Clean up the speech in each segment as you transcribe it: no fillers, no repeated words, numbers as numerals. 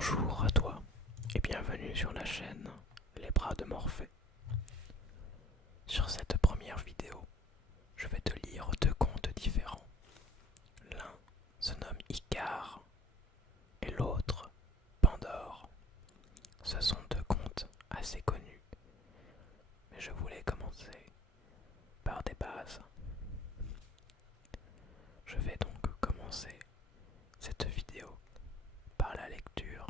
Bonjour à toi et bienvenue sur la chaîne Les Bras de Morphée. Sur cette première vidéo, je vais te lire deux contes différents. L'un se nomme Icare et l'autre Pandore. Ce sont deux contes assez connus, mais je voulais commencer par des bases. Je vais donc commencer cette vidéo par la lecture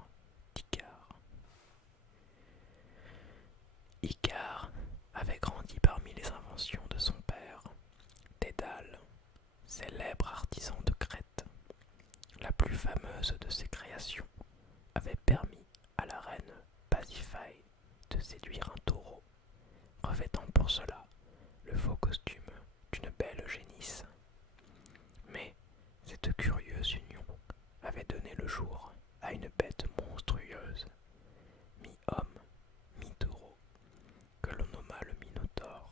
d'Icare. Icare avait grandi parmi les inventions de son père, Dédale, célèbre artisan de Crète. La plus fameuse de ses créations avait permis à la reine Pasiphae de séduire un taureau, revêtant pour cela le faux costume d'une belle génisse. Mais cette curieuse union avait donné le jour à une bête monstrueuse, mi-homme, mi-taureau, que l'on nomma le Minotaure.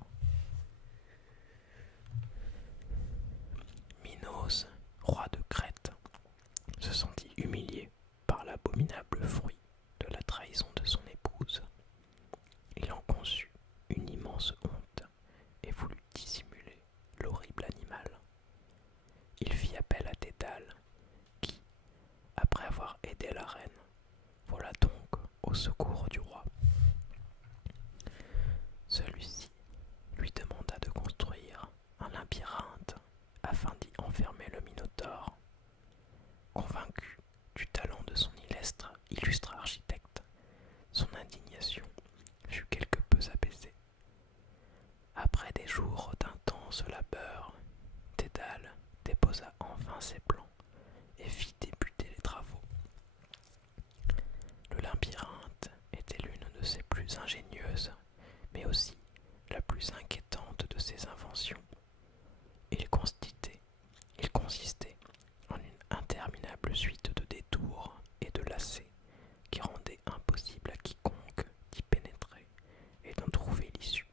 Minos, roi de Crète, se sentit humilié par l'abominable fruit de la trahison de son épouse. Il en conçut une immense honte et voulut dissimuler l'horrible animal. Il fit appel à Dédale, qui, après avoir aidé la reine, vola donc au secours du roi. Celui-ci lui demanda de construire un labyrinthe afin d'y enfermer le Minotaure. Convaincu du talent de son illustre architecte, son indignation fut quelque peu apaisée. Après des jours d'intense labeur, Dédale déposa enfin ses plans et fit débuter les travaux. Le labyrinthe était l'une de ses plus ingénieuses, mais aussi la plus inquiétante de ses inventions. Il consistait en une interminable suite de détours et de lacets qui rendaient impossible à quiconque d'y pénétrer et d'en trouver l'issue.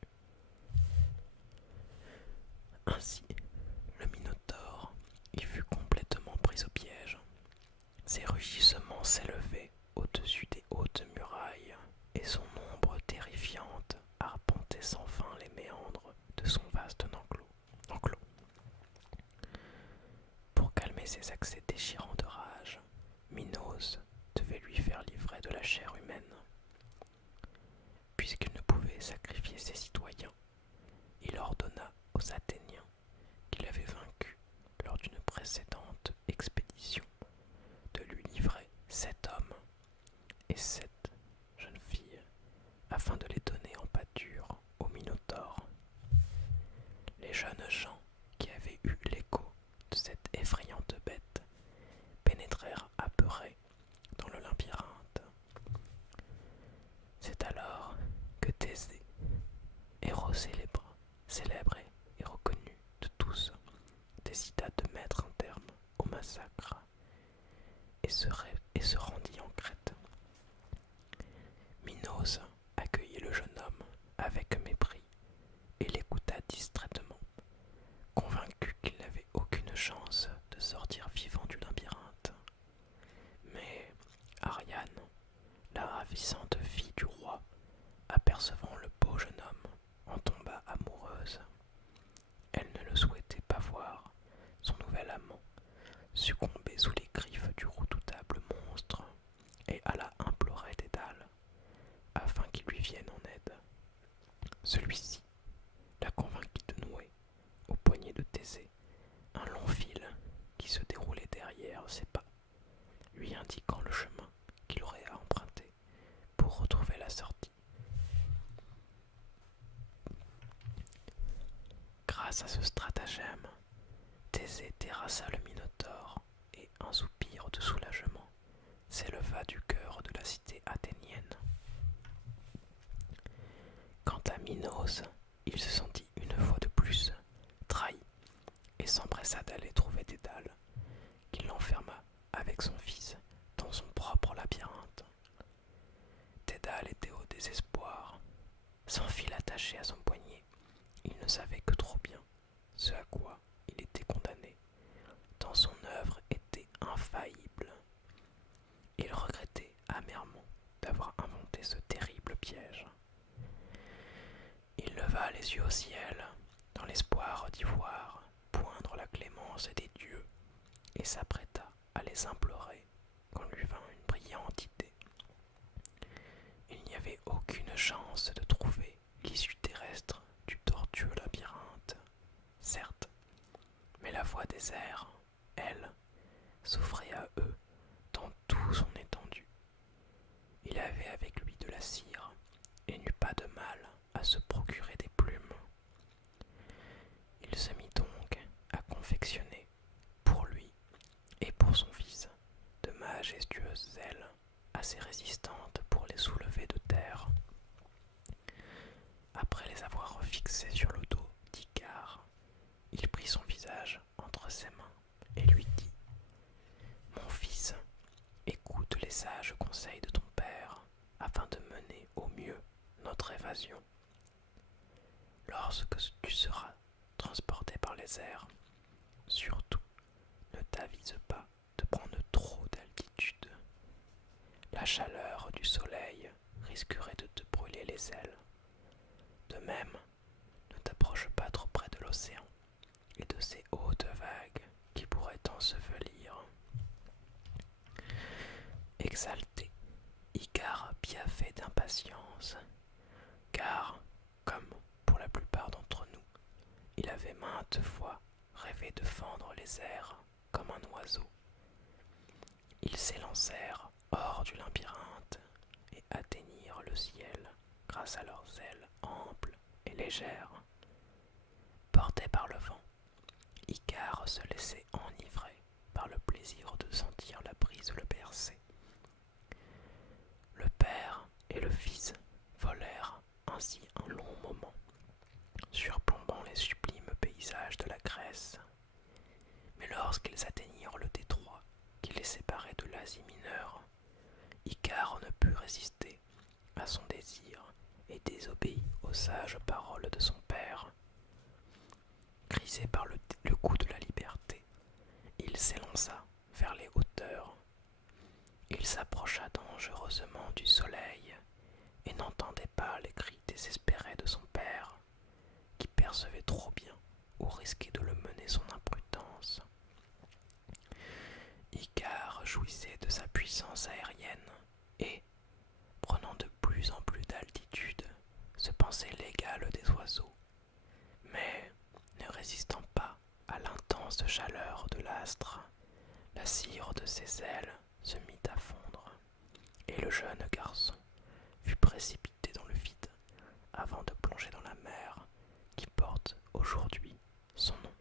Ainsi, le Minotaure y fut complètement pris au piège. Ses rugissements s'élevaient au-dessus des hautes murailles et son ombre terrifiante arpentait sans fin les méandres de son vaste enclos. Pour calmer ses accès déchirants de rage, Minos devait lui faire livrer de la chair humaine. Puisqu'il ne pouvait sacrifier ses citoyens, il ordonna aux Athéniens qu'il avait vaincus lors d'une précédente expédition de lui livrer 7 hommes et 7 jeunes filles afin de les donner en pâture au Minotaure. Les jeunes gens qui avaient eu l'écho de cette effrayante bête pénétrèrent apeurés dans le labyrinthe. C'est alors que Thésée, héros célèbre et reconnu de tous, décida de mettre un terme au massacre et se rendit en Crète. Minos accueillit le jeune homme avec mépris et l'écouta distraitement, convaincu qu'il n'avait aucune chance de sortir vivant du labyrinthe. Mais Ariane, la ravissante fille du roi, apercevant le beau jeune homme, en tomba amoureuse. Elle ne le souhaitait pas voir, son nouvel amant, succomber sous les griffes du redoutable monstre, et alla implorer Dédale, afin qu'il lui vienne en aide. Celui-ci la convainquit de nouer, au poignet de Thésée, un long fil qui se déroulait derrière ses pas, lui indiquant le chemin qu'il aurait à emprunter pour retrouver la sortie. Grâce à ce stratagème, Thésée terrassa le Minotaure et un soupir de soulagement s'éleva du cœur de la cité athénienne. Quant à Minos, il se sentit une fois de plus trahi et s'empressa d'aller trouver Dédale, qui l'enferma avec son fils dans son propre labyrinthe. Dédale était au désespoir. Sans fil attaché à son poignet, il ne savait que trop bien ce à quoi il était condamné, tant son œuvre était infaillible. Il regrettait amèrement d'avoir inventé ce terrible piège. Il leva les yeux au ciel, dans l'espoir d'y voir poindre la clémence des dieux, et s'apprêta à les implorer quand lui vint une brillante idée. Il n'y avait aucune chance de trouver l'issue terrestre du tortueux labyrinthe, certes, mais la voie des airs, elle, s'offrait à eux dans tout son étendue. Il avait avec lui de la cire et n'eut pas de mal à se procurer des plumes. Il se mit donc à confectionner, pour lui et pour son fils, de majestueuses ailes assez résistantes pour les soulever de terre. Après les avoir fixées sur le dos d'Icare, il prit son visage entre ses mains et lui dit : « Mon fils, écoute les sages conseils de ton père afin de mener au mieux notre évasion. Lorsque tu seras transporté par les airs, surtout ne t'avise pas de prendre trop d'altitude. La chaleur du soleil risquerait de te brûler les ailes. De même, ne t'approche pas trop près de l'océan et de ces hautes vagues qui pourraient t'ensevelir. » Exalté, Icare piaffait d'impatience, car, comme pour la plupart d'entre nous, il avait maintes fois rêvé de fendre les airs comme un oiseau. Ils s'élancèrent hors du labyrinthe et atteignirent le ciel grâce à leurs ailes amples et légères. Porté par le vent, Icare se laissait enivrer par le plaisir de sentir la brise le bercer. Le père et le fils volèrent ainsi un long moment, surplombant les sublimes paysages de la Grèce. Mais lorsqu'ils atteignirent le détroit qui les séparait de l'Asie mineure, Icare ne put résister à son désir et désobéit aux sages paroles de son père. Grisé par le goût de la liberté, il s'élança vers les hauteurs. Il s'approcha dangereusement du soleil et n'entendait pas les cris désespérés de son père, qui percevait trop bien où risquait de le mener son imprudence. Icare jouissait de sa puissance aérienne et, prenant de plus en plus d'altitude, se pensait l'égal des oiseaux, mais, ne résistant pas à l'intense chaleur de l'astre, la cire de ses ailes se mit à fondre, et le jeune garçon fut précipité dans le vide avant de plonger dans la mer qui porte aujourd'hui son nom.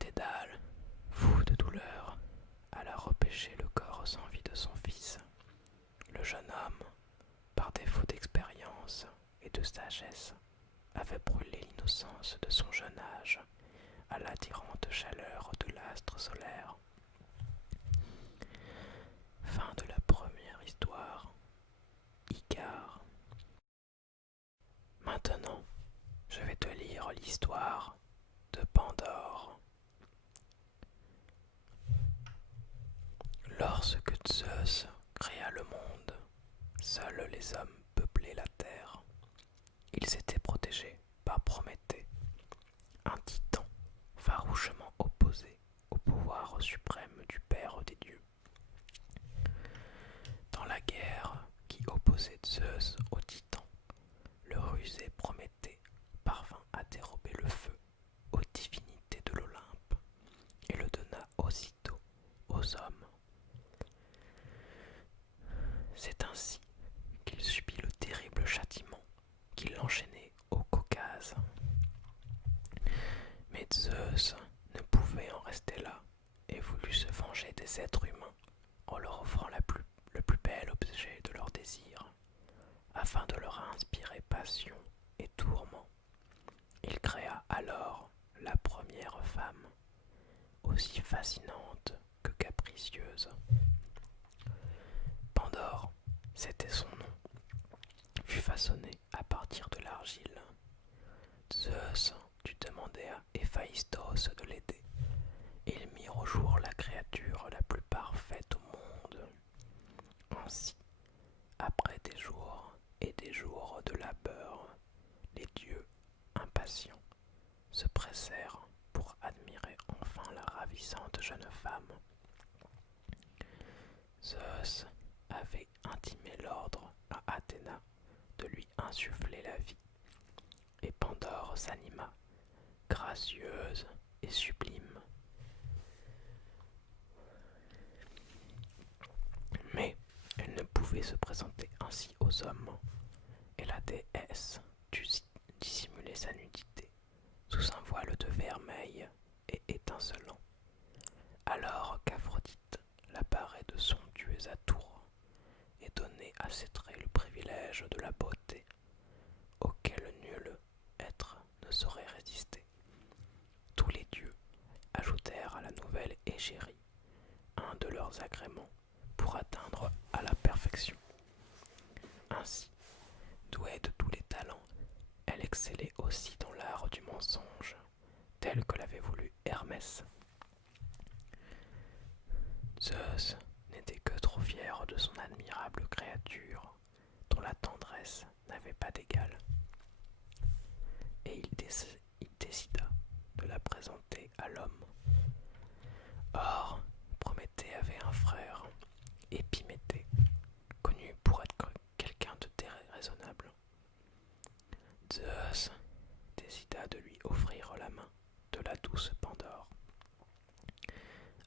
Dédale, fou de douleur, alla repêcher le corps sans vie de son fils. Le jeune homme, par défaut d'expérience et de sagesse, avait brûlé l'innocence de son jeune âge à l'attirante chaleur de l'astre solaire. Fin de la première histoire. Icare. Maintenant, je vais te lire l'histoire de Pandore. Lorsque Zeus créa le monde, seuls les hommes peuplaient la terre. Ils étaient protégés par Prométhée, un titan farouchement opposé au pouvoir suprême du Père des dieux. Dans la guerre qui opposait Zeus au titan, le rusé Prométhée parvint à dérober le feu aux divinités de l'Olympe et le donna aussitôt aux hommes. C'est ainsi qu'il subit le terrible châtiment qui l'enchaînait au Caucase. Mais Zeus ne pouvait en rester là et voulut se venger des êtres humains en leur offrant le plus bel objet de leur désir, afin de leur inspirer passion et tourment. Il créa alors la première femme, aussi fascinante que capricieuse. Pandore, c'était son nom, fut façonné à partir de l'argile. Zeus dut demander à Héphaïstos de l'aider. Ils mirent au jour la créature la plus parfaite au monde. impatients, se pressèrent pour admirer enfin la ravissante jeune femme. Zeus avait intimé l'ordre à Athéna de lui insuffler la vie, et Pandore s'anima, gracieuse et sublime. Mais elle ne pouvait se présenter ainsi aux hommes, et la déesse dut dissimuler sa nudité sous un voile de vermeil et étincelant, alors qu'Aphrodite l'apparaît de somptueuse atour et donnait à ses traits le privilège de la beauté, auquel nul être ne saurait résister. Tous les dieux ajoutèrent à la nouvelle égérie un de leurs agréments pour atteindre à la perfection. Ainsi, douée de tous les talents, elle excellait aussi dans l'art du mensonge, tel que l'avait voulu Hermès. Zeus n'était que trop fier de son admirable créature, dont la tendresse n'avait pas d'égal, et il décida de la présenter à l'homme. Or, Prométhée avait un frère, Épiméthée, connu pour être quelqu'un de déraisonnable. Zeus décida de lui offrir la main de la douce Pandore.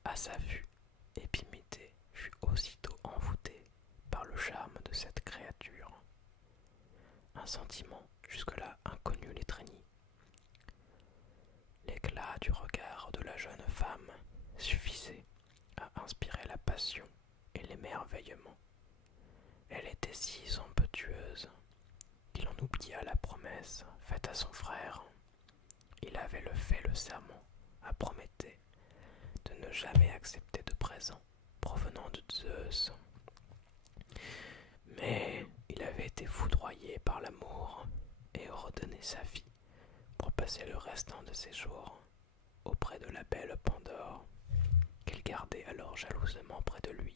À sa vue, Épiméthée fut aussitôt envoûté par le charme de cette créature. Un sentiment jusque-là inconnu l'étreignit. L'éclat du regard de la jeune femme suffisait à inspirer la passion et l'émerveillement. Elle était si impétueuse qu'il en oublia la promesse faite à son frère. Il avait fait le serment à Prométhée de ne jamais accepter de présent provenant de Zeus. Mais il avait été foudroyé par l'amour et ordonné sa vie pour passer le restant de ses jours auprès de la belle Pandore, qu'il gardait alors jalousement près de lui,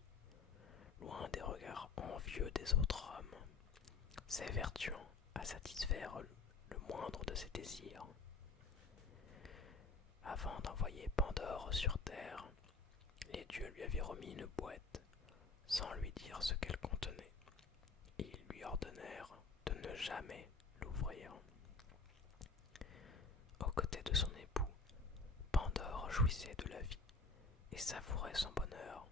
loin des regards envieux des autres hommes, s'évertuant à satisfaire le moindre de ses désirs. Avant d'envoyer Pandore sur terre, les dieux lui avaient remis une boîte, sans lui dire ce qu'elle contenait, et ils lui ordonnèrent de ne jamais l'ouvrir. Aux côtés de son époux, Pandore jouissait de la vie et savourait son bonheur.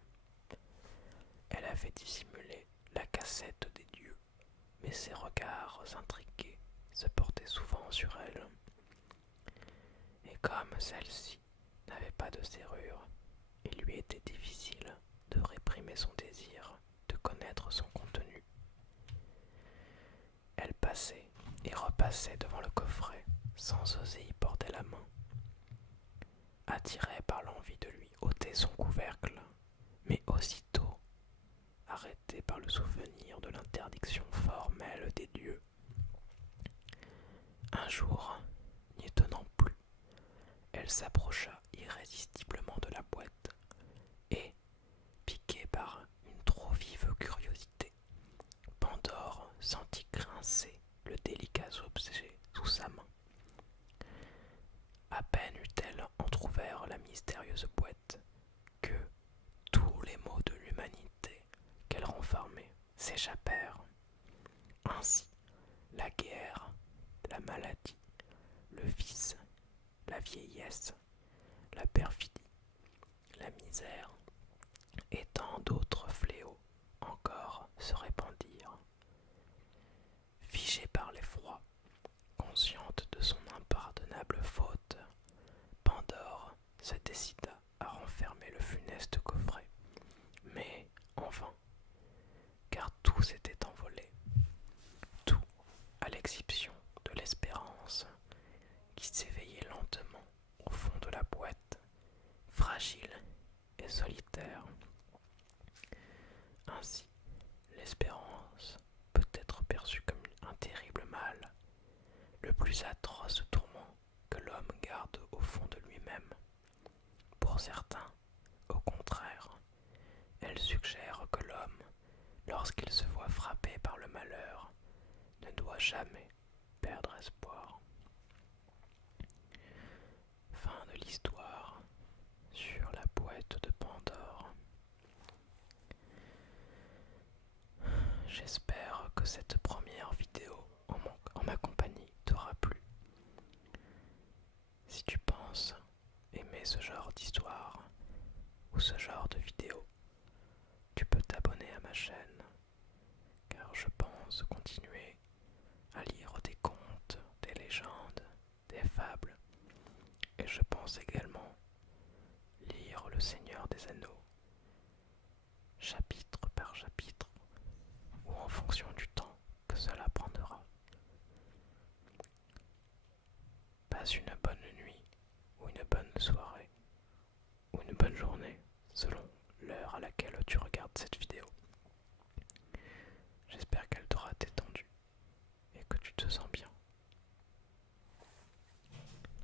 Elle avait dissimulé la cassette des dieux, mais ses regards intrigués se portaient souvent sur elle. Et comme celle-ci n'avait pas de serrure, il lui était difficile de réprimer son désir de connaître son contenu. Elle passait et repassait devant le coffret sans oser y porter la main, attirée par l'envie de lui ôter son couvercle, mais aussitôt arrêtée par le souvenir de l'interdiction formelle des dieux. Un jour, n'y tenant plus, elle s'approcha irrésistiblement de la boîte et, piquée par une trop vive curiosité, Pandore sentit grincer le délicat objet sous sa main. À peine eut-elle entrouvert la mystérieuse boîte que tous les maux de l'humanité qu'elle renfermait s'échappèrent. Ainsi, la guerre, la maladie, le vice, la vieillesse, la perfidie, la misère et tant d'autres fléaux encore se répandirent. Figée par l'effroi, consciente de son impardonnable faute, Pandore se décida à renfermer le funeste coffret, mais en vain, car tout s'était envolé, tout à l'exception de l'espérance qui s'éveillait lentement au fond de la boîte, fragile et solitaire. Ainsi, l'espérance peut être perçue comme un terrible mal, le plus atroce tourment que l'homme garde au fond de lui-même. Pour certains, au contraire, elle suggère que l'homme, lorsqu'il se voit frappé par le malheur, ne doit jamais perdre espoir. J'espère que cette première vidéo en ma compagnie t'aura plu. Si tu penses aimer ce genre d'histoire ou ce genre de vidéo, tu peux t'abonner à ma chaîne, car je pense continuer à lire des contes, des légendes, des fables, et je pense également lire Le Seigneur des Anneaux, chapitre par chapitre, ou en fonction du temps que cela prendra. Passe une bonne nuit ou une bonne soirée.